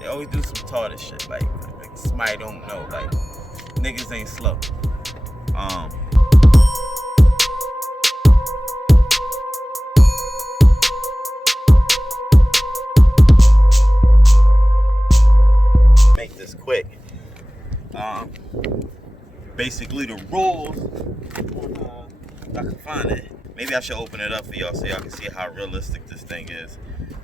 They always do some retarded shit. Like somebody don't know. Like niggas ain't slow. Make this quick. Basically the rules. If I can find it. Maybe I should open it up for y'all so y'all can see how realistic this thing is.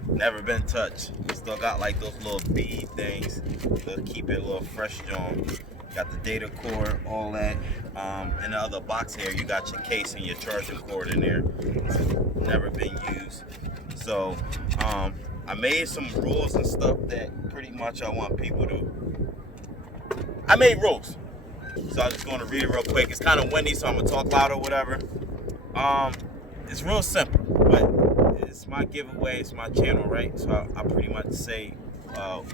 Never been touched. Still got like those little bead things. They'll keep it a little fresh, John. Got the data cord, all that. In the other box here, you got your case and your charging cord in there. Never been used. So, I made some rules and stuff that pretty much I want people to. I made rules. So I'm just going to read it real quick. It's kind of windy, so I'm going to talk loud or whatever. It's real simple, but it's my giveaway. It's my channel, right? So I pretty much say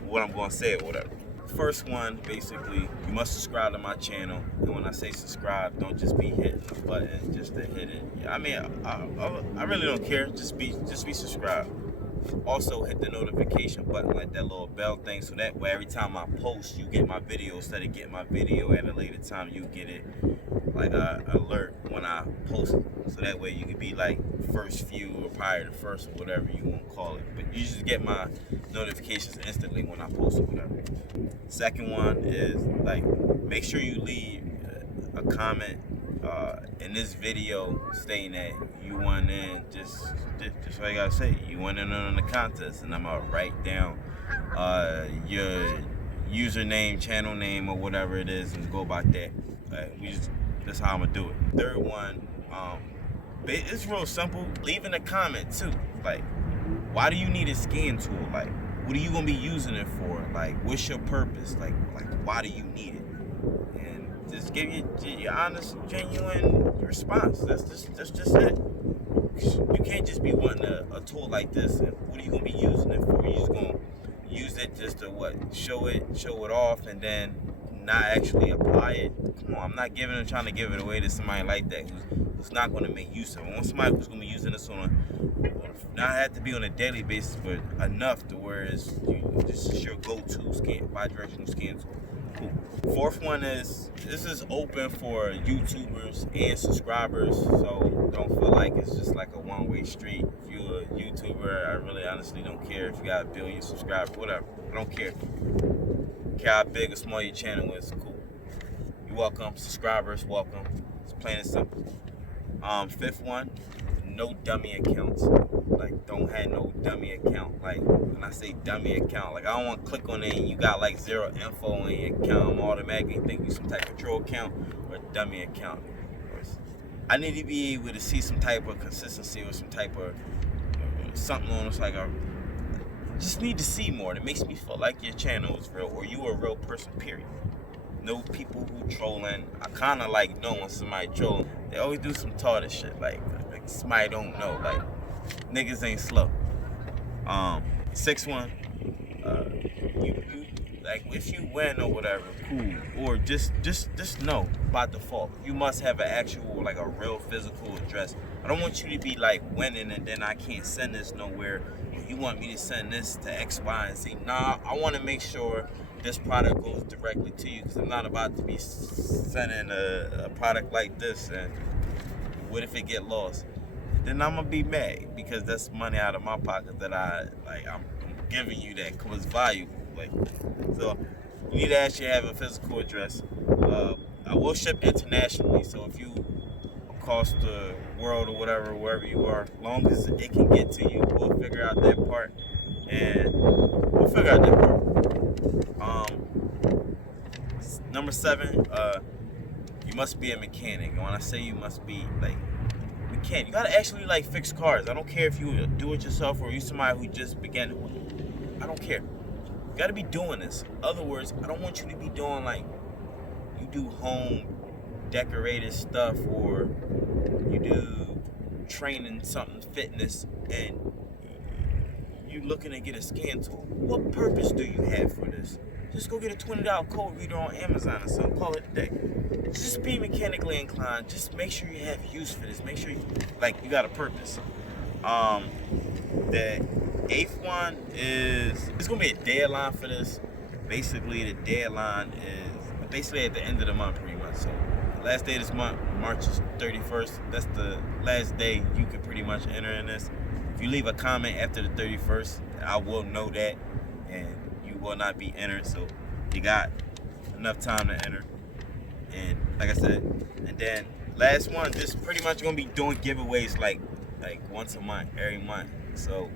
what I'm going to say or whatever. First one, basically, you must subscribe to my channel. And when I say subscribe, don't just be hitting the button just to hit it. I mean, I really don't care. Just be subscribed. Also, hit the notification button, like that little bell thing, so that way every time I post, you get my video. Instead of getting my video at a later time, you get it like a alert when I post it. So that way you can be like first few or probably the first or whatever you want to call it. But you just get my notifications instantly when I post or whatever. Second one is like make sure you leave a comment in this video stating that you won in, just what I gotta say, you won in on the contest, and I'm gonna write down your username, channel name, or whatever it is, and go about that. That's how I'm gonna do it. Third one, it's real simple. Leaving a comment too. Like, why do you need a scan tool? Like, what are you gonna be using it for? Like, what's your purpose? Like why do you need it? And just give your honest, genuine response. That's just it. You can't just be wanting a tool like this. And what are you gonna be using it for? You're just gonna use it just to show it off, and then not actually apply it. Come on, I'm not trying to give it away to somebody like that who's not gonna make use of it. I want somebody who's gonna be using this not have to be on a daily basis, but enough to where this is your go-to scan, bi-directional scan tool. Cool. Fourth one is, this is open for YouTubers and subscribers, so don't feel like it's just like a one-way street. If you're a YouTuber, I really honestly don't care if you got 1 billion subscribers, whatever. I don't care. Care how big or small your channel is, cool. You're welcome. Subscribers, welcome. It's plain and simple. Fifth one, no dummy accounts. Like, don't have no dummy account. Like, when I say dummy account, like, I don't want to click on it and you got like 0 info on your account. I'm automatically think you some type of troll account or dummy account. I need to be able to see some type of consistency or some type of something on us. Like, I just need to see more. That makes me feel like your channel is real or you a real person, period. No people who trolling. I kind of like know when somebody trolling. They always do some retarded shit. Like somebody don't know. Like, niggas ain't slow. Sixth one, you like if you win or whatever, cool. Or just know by default, you must have an actual, like a real physical address. I don't want you to be like winning and then I can't send this nowhere. You want me to send this to X, Y, and Z. Nah, I want to make sure this product goes directly to you, because I'm not about to be sending a product like this and what if it get lost? Then I'm gonna be mad, because that's money out of my pocket that I'm giving you that was valuable. Like, so you need to actually have a physical address. I will ship internationally, so if you across the world or whatever, wherever you are, as long as it can get to you, we'll figure out that part. Number 7, you must be a mechanic. And when I say you must be like mechanic, you gotta actually like fix cars. I don't care if you do it yourself or you somebody who just began to. I don't care. You gotta be doing this. In other words, I don't want you to be doing like you do home decorated stuff or you do training something fitness and you looking to get a scan tool. What purpose do you have for this? Just go get a $20 code reader on Amazon or something. Call it a day. Just be mechanically inclined. Just make sure you have use for this. Make sure you got a purpose. The 8th one is, it's gonna be a deadline for this. Basically, the deadline is basically at the end of the month, pretty much. So, the last day of this month, March 31st. That's the last day you can pretty much enter in this. If you leave a comment after the 31st, I will know that, and you will not be entered. So, you got enough time to enter. And like I said, and then last one, just pretty much gonna be doing giveaways like once a month, every month. So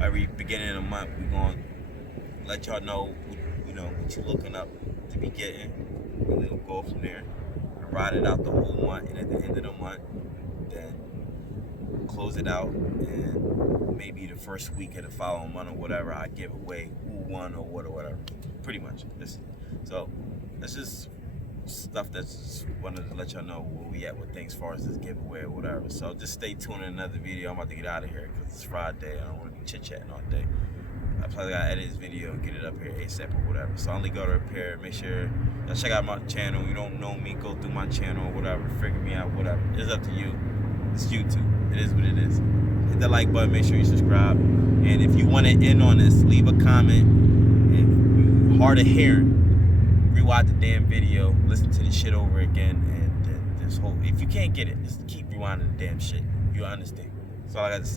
every beginning of the month, we're gonna let y'all know, what you're looking up to be getting. And we'll go from there and ride it out the whole month. And at the end of the month, then close it out. And maybe the first week of the following month or whatever, I give away who won or what or whatever. Pretty much. So that's just stuff that's just wanted to let y'all know where we at with things as far as this giveaway or whatever. So just stay tuned in another video. I'm about to get out of here because it's Friday. I don't want to be chit-chatting all day. I probably gotta edit this video and get it up here ASAP or whatever. So only go to repair. Make sure y'all check out my channel. You don't know me, go through my channel or whatever. Figure me out, whatever. It's up to you. It's YouTube. It is what it is. Hit the like button. Make sure you subscribe. And if you want to end on this, leave a comment. If you're hard of hearing, rewatch the damn video, listen to this shit over again, and this whole, if you can't get it, just keep rewinding the damn shit. You'll understand. That's all I got to say.